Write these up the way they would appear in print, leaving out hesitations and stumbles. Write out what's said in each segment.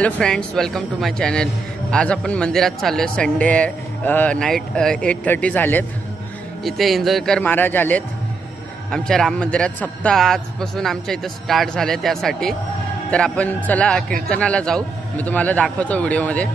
Hello friends, welcome to my channel. आज आपण मंदिरात चाललो आहे। संडे आहे, नाईट 8:30 झालेत। इथे इंदोरकर महाराज आलेत आमच्या राम मंदिरात। सप्ताह आजपासून आमच्या इथं स्टार्ट झाले, त्यासाठी तर आपण चला कीर्तनाला जाऊ। मी तुम्हाला दाखवतो व्हिडिओमध्ये।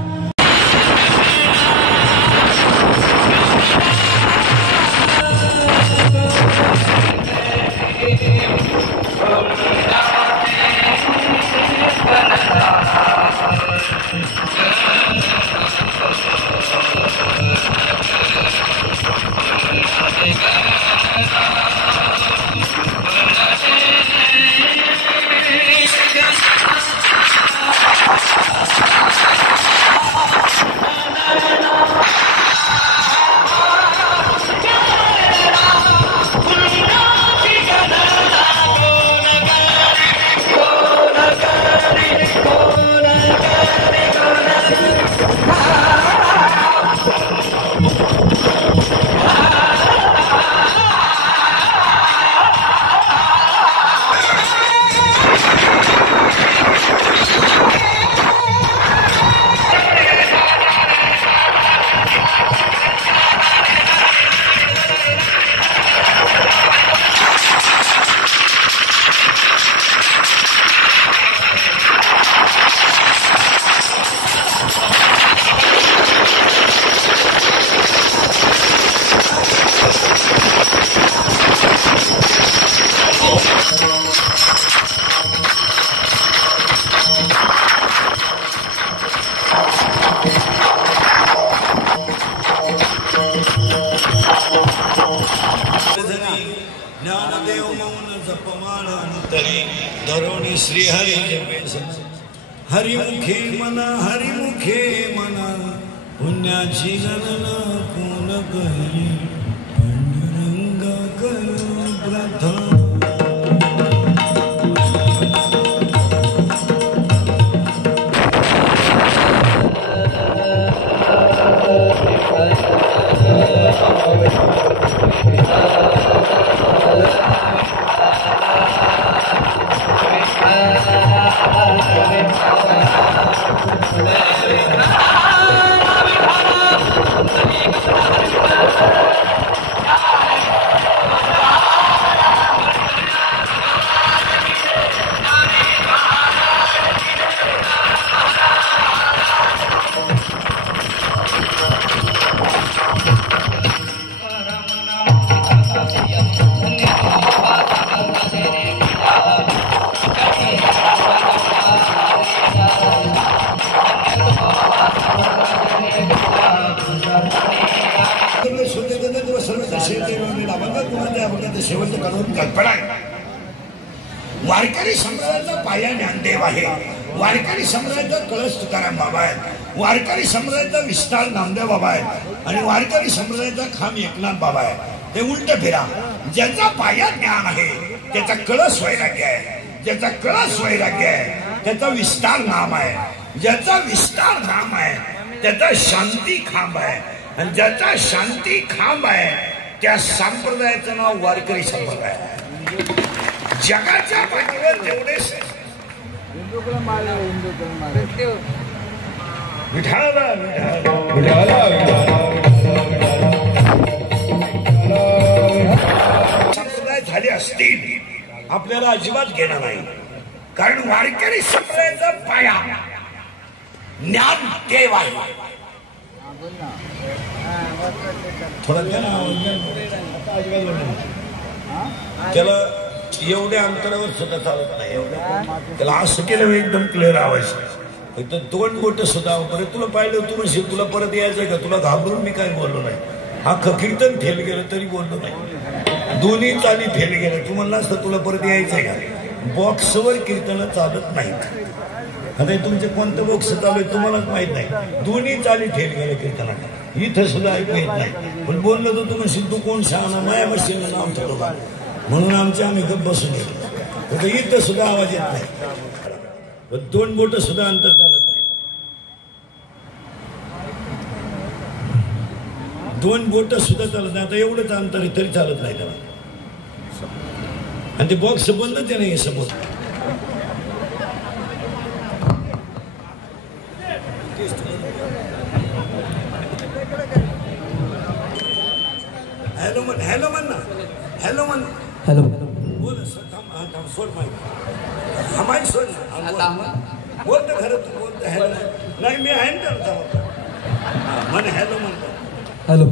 ज्ञानदेव मौन जपमान अंतरी धरोणी श्री हरी जपे हरिमुखे मना पुण्याची गणना कोण करी पांडुरंगा करो प्रथम। वारकरी संप्रदायाचा पाया ज्ञानदेव आहे। वारकरी संप्रदायाचा कळस तुकाराम बाबा आहे। वारकरी संप्रदायाचा विस्तार नामदेव बाबा आहे आणि वारकरी संप्रदायाचा खांब एकनाथ बाबा आहे। ते उलट फिरा, ज्याचा पाया ज्ञान आहे त्याचा कळस वैराग्य आहे, ज्याचा कळस वैराग्य आहे त्याचा विस्तार नाम आहे, ज्याचा विस्तार नाम आहे त्याचा शांती खांब आहे आणि ज्याचा शांती खांब आहे त्या संप्रदायाचं नाव वारकरी संप्रदाय आहे। जगाच्या पाठीवर जेवढे संप्रदाय झाले असतील आपल्याला अजिबात घेणं नाही, कारण वारकरी संप्रदायाचा पाया ज्ञान देव आहे। थोडा त्याला एवढ्या अंतरावर सुद्धा चालत नाही, त्याला असं केलं एकदम क्लिअर आवाज तर 2 बोट सुद्धा परत तुला पाहिलं तू म्हणशील तुला परत यायचंय का, तुला घाबरून मी काय बोललो नाही। हा कीर्तन फेल गेलं तरी बोललो नाही, दोन्ही चाली फेल गेलं। तू म्हणला असतं तुला परत यायचंय का, बॉक्सवर कीर्तन चालत नाहीत। आता तुमचे कोणतं बॉक्स चालू आहे तुम्हालाच माहित नाही, दोन्ही चाली फेल गेलं कीर्तनाला। इथं सुद्धा ऐकू येत नाही, पण बोललो तर तू म्हणशील तू कोण सांगणार, माया बसशील नाम ठरवला म्हणून आम्ही गप बसून येतो। इथं सुद्धा आवाज येत नाही, 2 बोट सुद्धा अंतर चालत नाही, 2 बोट सुद्धा चालत नाही। आता एवढंच अंतर आहे तरी चालत नाही त्याला, आणि ते बॉक्स बंदच आहे नाही समोर। हॅलो म्हण ना हॅलो म्हण हॅलो बोल थांब सोड माहिती हमाई सोड बोल तर खरं तू बोल तर हॅलो नाही मी आहे ना म्हण हॅलो म्हणतो हॅलो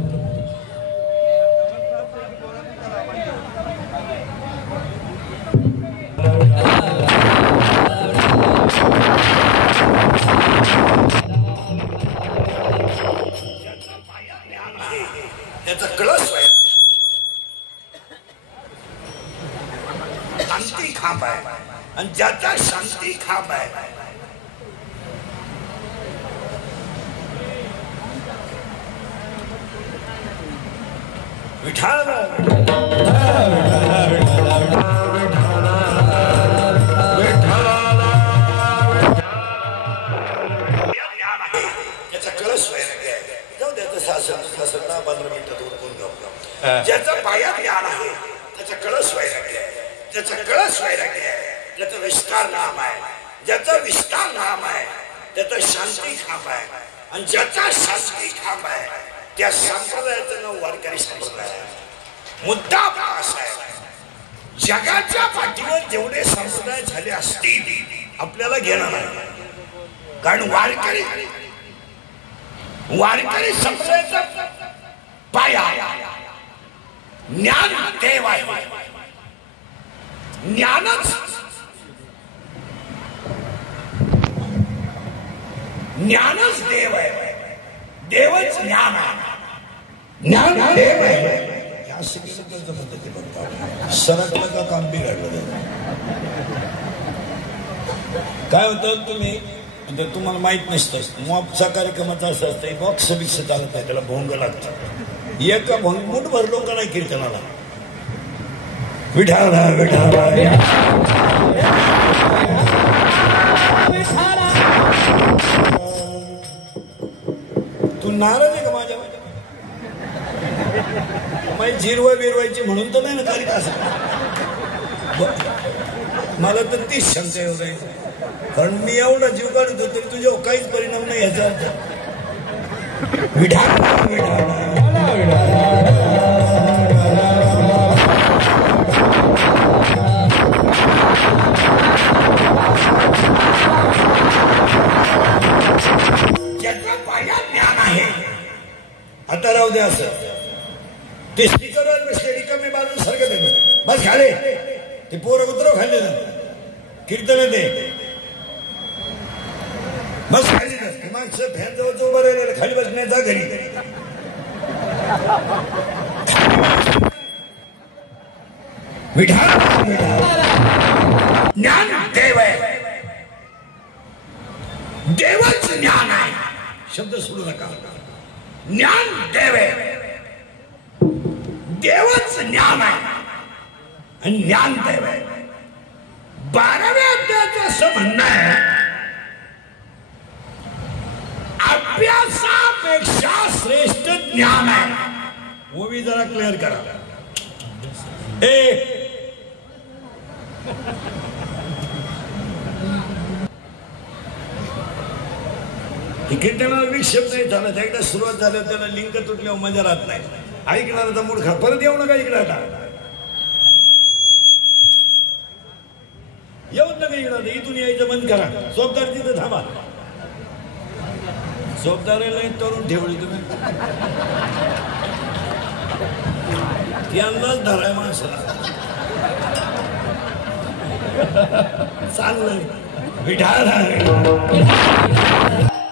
त्याचा कळस आहे शांती खांब आहे आणि ज्याचा शांती खांब आहे विठाल त्याचा कळस आहे जाऊ द्याचं सासर 15 मिनिटात उरकून घेऊ ज्याचा पायात ज्ञान आहे त्याचा कळस वैराग्य आहे ज्याचा कळस वैराग्य आहे त्याचा विस्तार नाम आहे ज्याचा विस्तार नाम आहे त्याचा शांती खांब आहे आणि ज्याचा शांती खांब आहे त्या संप्रदायाचं नाव वारकरी संप्रदाय आहे मुद्दा असा आहे जगाच्या पाठीवर जेवढे संप्रदाय झाले असतील आपल्याला घेणं नाही कारण वारकरी संप्रदायाचा पाया ज्ञान देव आहे ज्ञानच देव आहे देवच ज्ञान आहे ज्ञान देव आहे या शिक्षकांचं पद्धती बघता सरकलं का काम बिघडलं काय होतं तुम्ही तुम्हाला माहित नसतं मॉपचा कार्यक्रमाचा असं असतं बॉक्स बिक्स चालत नाही त्याला भोंग लागतं एका मुठभर लोक नाही कीर्तनाला विठाला विठाला तू नाराज आहे का माझ्या माझी जिरवाय बिरवायची म्हणून तर नाही ना करीत असं मला तर तीच शंका येऊ जाईल कारण मी एवढा जीव काढत होतो तरी तुझ्यावर काहीच परिणाम नाही याचा अर्थ ज्याचा पायात ज्ञान आहे आता राहू दे असं ते स्पीकरवर बसले रिकामी बाजू सारखं देतो बस खाले ते पोरं उतरव खाल्ले ना कीर्तन ते बस खाली माणसं फॅन जवळ उभं राहिलेलं खाली बसण्याचा घरी ज्ञान देव आहे देवच ज्ञान आहे शब्द सोडू नका ज्ञान देव आहे देवच ज्ञान आहे आणि ज्ञान देव आहे 12व्या अध्यायाचं असं म्हणणं आहे अभ्यासापेक्षा श्रेष्ठ ज्ञान आहे वो भी जरा क्लियर करा कीर्तनाला विक्षेप नाही झाला एकदा सुरुवात झाल्यावर त्याला लिंक तुटल्यावर मजा राहत नाही ऐकणारा मूर्खा परत येऊ नका इकडे आता येऊच नका इकडं इथून यायचं बंद करा सोबदार तिथं थांबा सोबदाराला तरुण ठेवली तुम्ही यांनाच धराय माणसाला चाललंय विठाल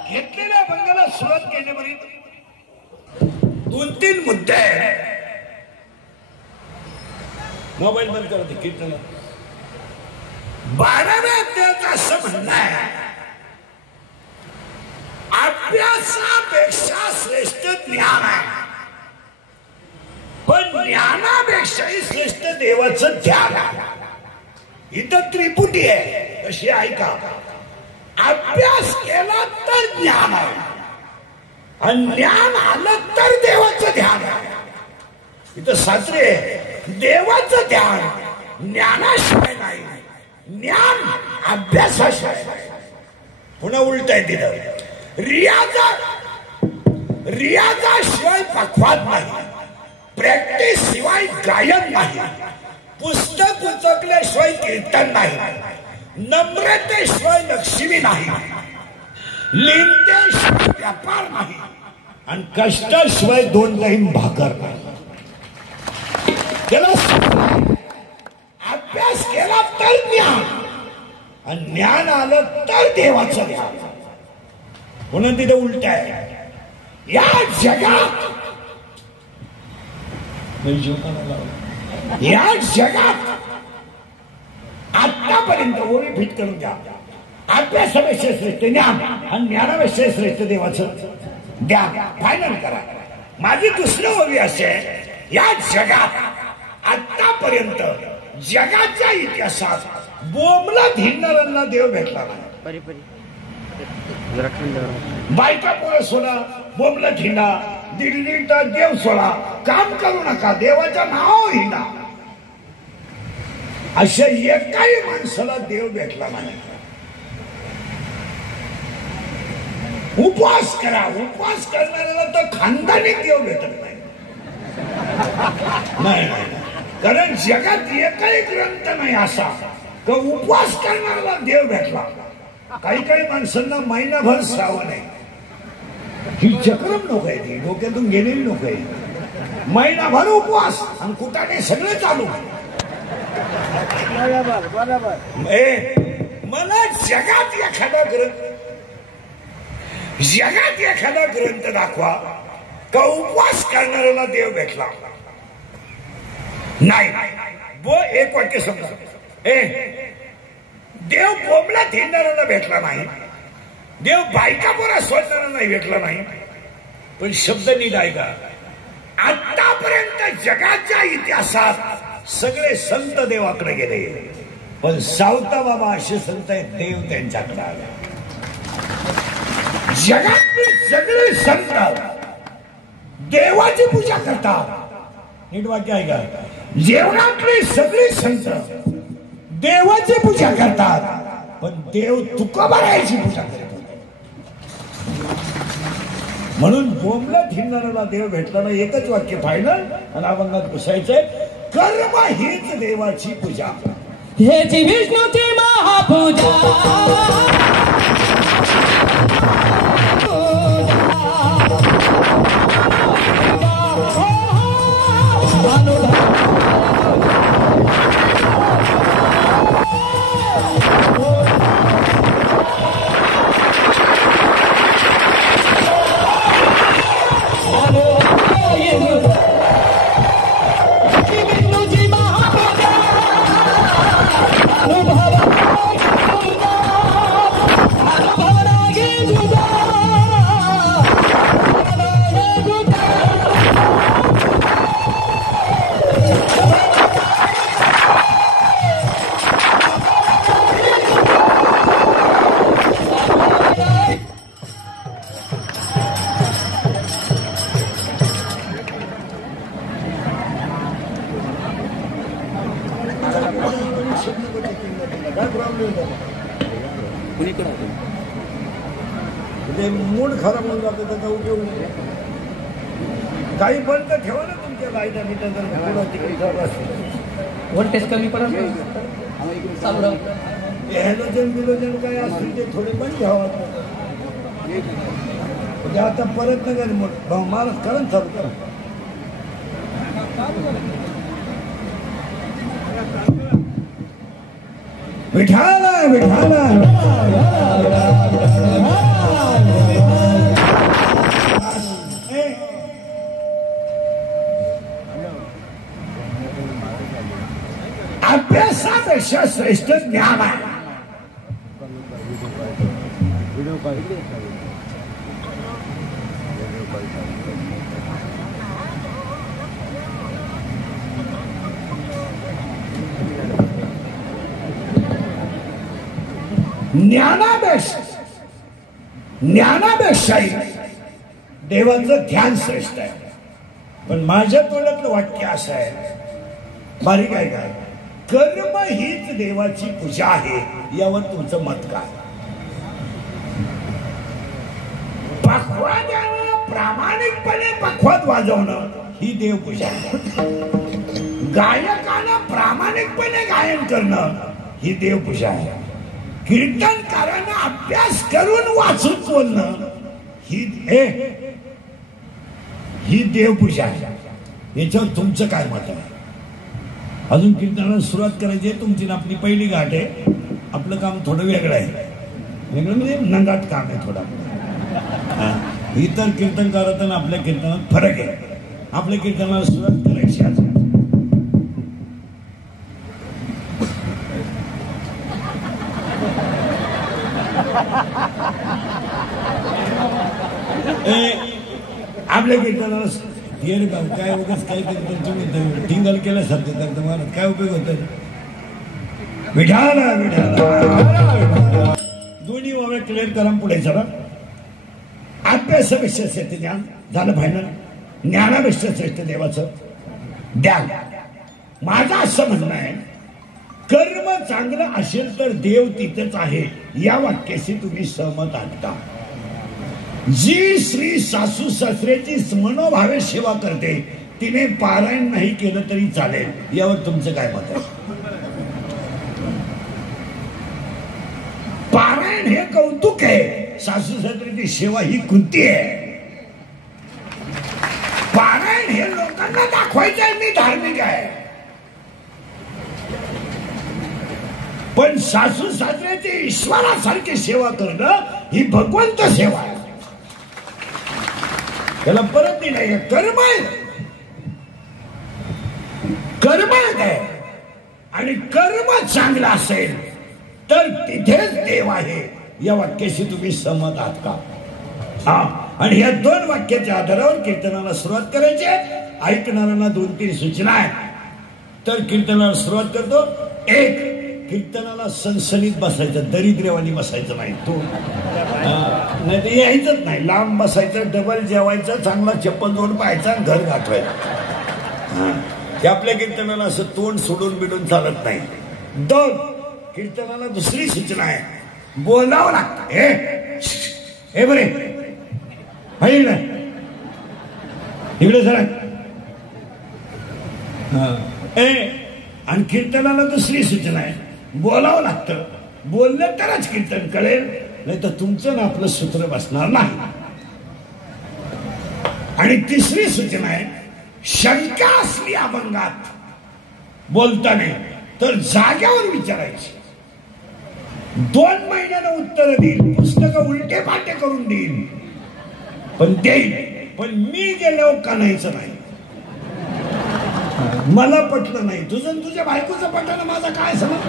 घेतलेल्या भंगाला सुरुवात केल्यापर्यंत 2-3 मुद्दे मोबाईल बंद करते कीर्तन 12व्या अध्यायाचं असं म्हणणं आहे अभ्यासापेक्षा श्रेष्ठ ज्ञान आहे पण ज्ञानापेक्षाही श्रेष्ठ देवाचं ध्यान आहे इथं त्रिपुटी आहे कशी ऐका अभ्यास केला तर ज्ञान आहे आणि ज्ञान आलं तर देवाचं ध्यान आहे इथं सासरे देवाचं ध्यान ज्ञानाशिवाय नाही ज्ञान अभ्यासाशिवाय पुन्हा उलट आहे तिथं रियाजाशिवाय पक्वात नाही प्रॅक्टिस शिवाय गायन नाही, पुस्तक उचकल्याशिवाय कीर्तन नाही, नम्रतेशिवाय लक्ष्मी नाही, लिहितेशिवाय व्यापार नाही, आणि कष्टाशिवाय 2 टाइम भाकर नाही. त्याला अभ्यास केला तर ज्ञान, आणि ज्ञान आलं तर देवाचं ज्ञान. म्हणून तिथे उलट आहे. या जगात आतापर्यंत ओळी फिट करून द्या. अभ्यासापेक्षा श्रेष्ठ ज्ञान आणि ज्ञानापेक्षा श्रेष्ठ देवाचं ज्ञान. फायनल करा. माझी दुसरी ओळी असे, या जगात आतापर्यंत जगाच्या इतिहासात बोंबला धिंडणाऱ्यांना देव भेटला नाही. बायका पोरं सोडा, बोंबला धिंडा, दिल्लीचा देव सोडा, काम करू नका, देवाच्या नावावर हिंडा, अशा एकाही माणसाला देव भेटला नाही. उपवास करा, उपवास करणाऱ्याला तर खानदानी देव भेटत नाही. कारण जगात एकही ग्रंथ नाही असा का उपवास करणाऱ्याला देव भेटला. काही काही माणसांना महिनाभर श्रावण आहे. ही चक्रम लोक आहे, ती डोक्यातून गेलेली लोक आहे. महिनाभर उपवास आणि कुठाने सगळं चालू. मला जगात एखादा ग्रंथ दाखवा का उपवास करणाऱ्याला देव भेटला नाही. एक वाक्य समजा, देव बोंबला थिंडणाऱ्याला भेटला नाही, देव बायका पोरा सोडणारा नाही भेटला नाही. पण शब्द नीट ऐका, आतापर्यंत जगाच्या इतिहासात सगळे संत देवाकडे गेले, पण सावता बाबा असे संत आहेत, देव त्यांच्याकडे आले. जगातले सगळे संत देवाची पूजा करतात. नीट वाक्य आहे का? जेवणातले सगळे संत देवाची पूजा करतात, पण देव तुकोबारायाची पूजा करतो. म्हणून बोंबला थिंडणाऱ्याला देव भेटला नाही. एकच वाक्य फायनल आणि अभंगात घुसायचंय. कर्म हीच देवाची पूजा, हेची विष्णूची महापूजा. मूड खराब होऊन जातो, त्याचा उपयोग नाही. काही बंद ठेवा ना तुमच्या लाईटा बिटा. व्होल्टेज कमी पडत हॅलोजन बिलोजन काय असतील ते थोडे बंद घ्यावा. म्हणजे आता परत नका मग मला करण चालू करा. विठाला विठाला अभ्यासापेक्षा श्रेष्ठ ज्ञान आहे. ज्ञानापेक्षाही देवाचं ध्यान श्रेष्ठ आहे. पण माझ्या तोंडातलं वाक्य असं आहे, बारीक आहे काय, कर्म हीच देवाची पूजा आहे. यावर तुमचं मत काय? पखवाद्यानं प्रामाणिकपणे पखवाद वाजवणं ही देवपूजा आहे. गायकाला प्रामाणिकपणे गायन करणं ही देवपूजा आहे. कीर्तनकारांना अभ्यास करून वाचून बोलणं ही देवपूजा आहे. याच्यावर तुमचं काय मत आहे? अजून कीर्तनाला सुरुवात करायची आहे. तुमची ना आपली पहिली गाठ आहे. आपलं काम थोडं वेगळं आहे. वेगळं म्हणजे नंगाट काम आहे थोडं. इतर कीर्तनकारात आणि आपल्या कीर्तनात फरक आहे. आपल्या कीर्तनाला सुरुवात करायची आज. आपल्या कीर्तनाला काय उगाच काय कीर्तन तुम्ही टिंगल केल्यासारखं करतं मला काय उपयोग होतो? विठाला विठाला दोन्ही वावे क्लिअर करा. पुढे चला. अभ्यासापेक्षा श्रेष्ठ ज्ञान झालं फायनल. ज्ञानापेक्षा श्रेष्ठ देवाचं द्याल. माझं असं म्हणणं आहे, कर्म चांगलं असेल तर देव तिथेच आहे. या वाक्याशी तुम्ही सहमत आहात का? जी श्री सासू सासऱ्याची मनोभावे सेवा करते तिने पारायण नाही केलं तरी चालेल. यावर तुमचं काय मत आहे? पारायण हे कौतुक आहे. सासू सासऱ्याची सेवा ही कृती आहे. पारायण हे लोकांना दाखवायचं आहे मी धार्मिक आहे. पण सासू सासऱ्याची ईश्वरासारखी सेवा करणं ही भगवंत सेवा आहे. त्याला परत दिलंय कर्म आहे. कर्म आहे आणि कर्म चांगलं असेल तर तिथेच देव आहे. या वाक्याशी तुम्ही सहमत आहात का? हा. आणि या दोन वाक्याच्या आधारावर कीर्तनाला सुरुवात करायची आहे. ऐकणाऱ्यांना 2-3 सूचना आहेत. तर कीर्तनाला सुरुवात करतो. 1. कीर्तनाला सणसणीत बसायचं, दरिद्र्यवानी बसायचं नाही. तो नाही ते यायचंच नाही. लांब बसायचं, डबल जेवायचं, चांगला चप्पल जोड पाहायचा, घर गाठवायचं. हे आपल्या कीर्तनाला असं तोंड सोडून बिडून चालत नाही. 2. कीर्तनाला दुसरी सूचना आहे, बोलावं लागतं. हे बरे ना इकडे सर. आणि कीर्तनाला दुसरी सूचना आहे, बोलावं लागतं. बोललं तरच कीर्तन कळेल, नाही तर तुमचं ना आपलं सूत्र बसणार नाही. आणि तिसरी सूचना आहे, शंका असली अभंगात बोलताना तर जाग्यावर विचारायची. 2 महिन्यानं उत्तर देईल, पुस्तकं उलटे पाटे करून देईल, पण देईल. पण मी गेलो का नाहीच नाही. मला पटलं नाही, तुझं तुझ्या बायकोचं पटलं, माझा काय समज.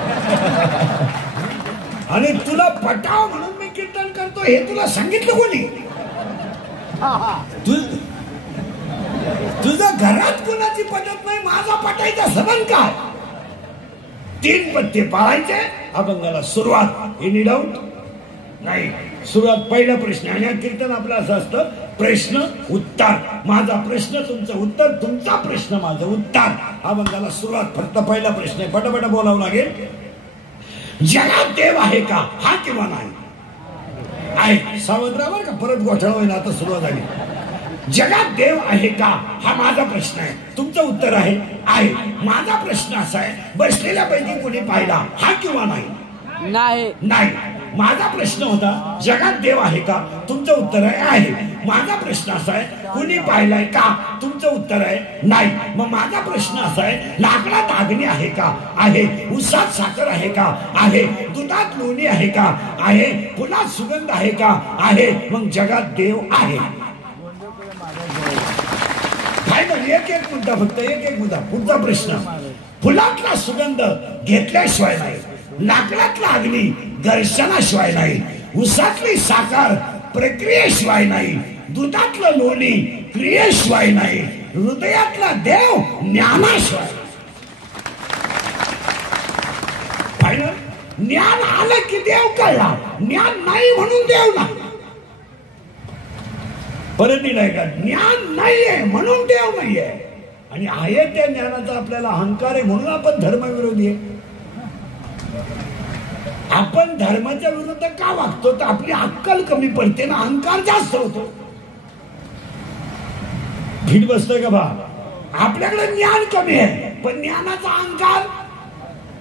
आणि तुला पटाव म्हणून मी कीर्तन करतो हे तुला सांगितलं कोणी? तुझं घरात कोणाची पटत नाही, माझा पटायचा संबंध काय? 3 पत्ते पाळायचे. अभंगाला सुरुवात एनी डाऊट नाही. सुरुवात पहिला प्रश्न. आणि कीर्तन आपलं असं असतं, प्रश्न उत्तर. माझा प्रश्न तुमचं उत्तर, तुमचा प्रश्न माझं उत्तर. अभंगाला सुरुवात फक्त पहिला प्रश्न आहे. पटापट बोलावं लागेल. जगात देव आहे का? हा किंवा नाही आहे. सावधरावर का परत गोठळ होईल. आता सुरुवात झाली. जगात देव आहे का हा माझा प्रश्न आहे. तुमचं उत्तर आहे आहे. माझा प्रश्न असा आहे, बसलेल्यापैकी कोणी पाहिला? हा किंवा नाही नाही. माझा प्रश्न होता, जगात देव आहे का? तुमचं उत्तर आहे आहे. माझा प्रश्न असा आहे, कुणी पाहिलाय का? तुमचं उत्तर आहे नाही. मग माझा प्रश्न असा आहे, लाकडात अग्नी आहे का? आहे. उसात साखर आहे का? आहे. दुधात लोणी आहे का? आहे. फुलात सुगंध आहे का? आहे. मग जगात देव आहे. फायनल एक मुद्दा, फक्त एक मुद्दा. पुढचा प्रश्न, फुलातला सुगंध घेतल्याशिवाय नाही, लाकडातला अग्नी दर्शनाशिवाय नाही, उसातली साखर प्रक्रियेशिवाय नाही, दुधातलं लोणी क्रियेशिवाय नाही, हृदयातला देव ज्ञानाशिवाय. फायनल ज्ञान आलं की देव कळला, ज्ञान नाही म्हणून देव नाही. परत दिलाय का? ज्ञान नाहीये म्हणून देव नाहीये. आणि आहे त्या ज्ञानाचा आपल्याला अहंकार आहे म्हणून आपण धर्मविरोधी आहे. आपण धर्माच्या विरुद्ध का वागतो? तर आपली अक्कल कमी पडते ना, अहंकार जास्त होतो. भीड बसतोय का बा? आपल्याकडे ज्ञान कमी आहे, पण ज्ञानाचा अहंकार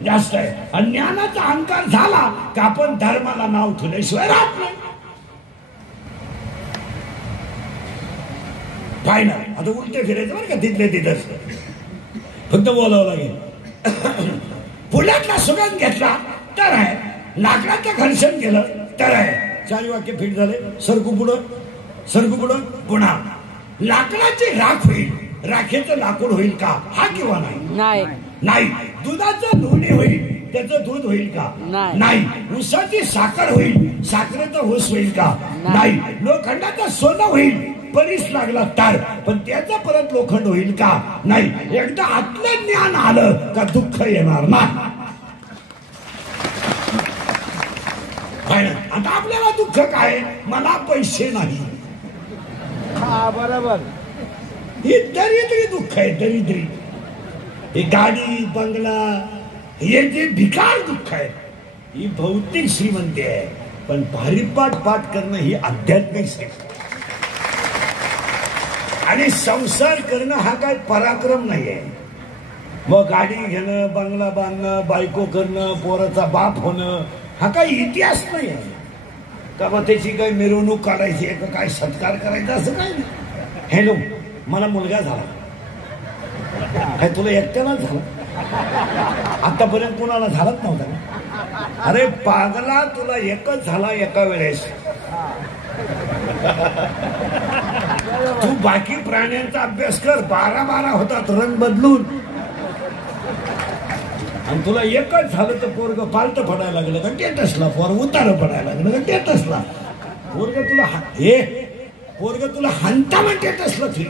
जास्त आहे. आणि ज्ञानाचा अहंकार झाला की आपण धर्माला नाव ठेवल्याशिवाय राहत नाही. फायनल आता उलटे फिरायचं बरं का, तिथले तिथंच फक्त बोलावं लागेल. पुण्यातला सुगंध घेतला तर आहे, लाकडाचं घर्षण केलं तर आहे. 4 वाक्य फिट झाले. सरकू पुढं पुन्हा. लाकडाची राख होईल, राखेचं लाकूड होईल का? हा किंवा नाही? नाही. दुधाचं लोणी होईल, त्याचं दूध होईल का? नाही. ऊसाची साखर होईल, साखरेचं ऊस होईल का? नाही. लोखंडाचं सोनं होईल, परीस लागला तर, पण त्याचं परत लोखंड होईल का? नाही. एकदा आतलं ज्ञान आलं का दुःख येणार नाही. आता आपल्याला दुःख काय? मला पैसे नाही. बरोबर. ही दरिद्री दुःख आहे, दरिद्री. ही गाडी बंगला हे जे भिकार दुःख आहे, ही भौतिक श्रीमंती आहे. पण भारीपाठ पाठ करणं ही आध्यात्मिक श्रीमंती. आणि संसार करणं हा काय पराक्रम नाहीये. मग गाडी घेणं, बंगला बांधणं, बायको करणं, पोराचा बाप होणं हा काही इतिहास नाही आहे का? मग त्याची काही मिरवणूक काढायची आहे का? काय सत्कार करायचा असं काय नाही. हॅलो, मला मुलगा झाला काय? तुला एकट्यालाच झाला? आतापर्यंत कोणाला झालाच नव्हता. अरे पागला, तुला एकच झाला एका वेळेस. तू बाकी प्राण्यांचा अभ्यास कर. 12 होतात रंग बदलून, आणि तुला एकच झालं तर पोरग पालट पडायला लागलं का टेटसला, पोर उतार पडायला लागलं का टेटसला. पोरग तुला हानता मग टेटसला फिर.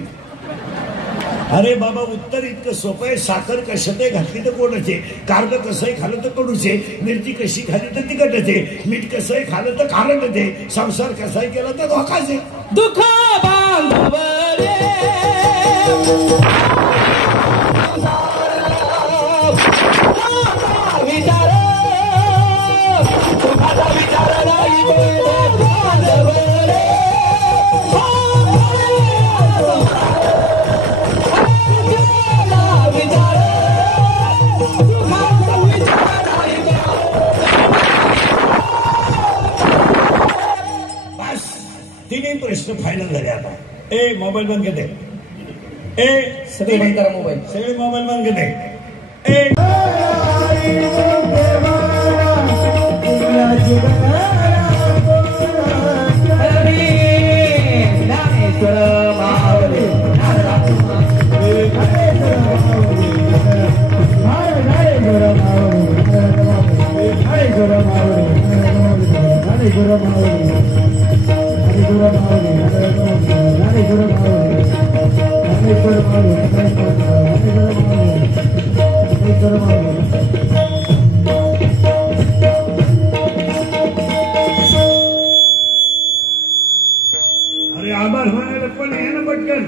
अरे बाबा, उत्तर इतकं सोपं आहे. साखर कशातही घातली तर गोडचे, कारलं कसंही खाल्लं तर कडूचे, मिरची कशी खाली तर तिखटचे, मीठ कसंही खाल्लं तर खारटचे, संसार कसाही केला तर धोकाचे. दुःख बांधव रे विचार, सुखाचा विचार नाही बांधव रे. तीनही प्रश्न फायनल झाले. आता मोबाईल बंद घेते. सगळे बंद करा मोबाईल. सगळे मोबाईल बंद घेते. अरे आभार म्हणायला पण आहे ना पटकन.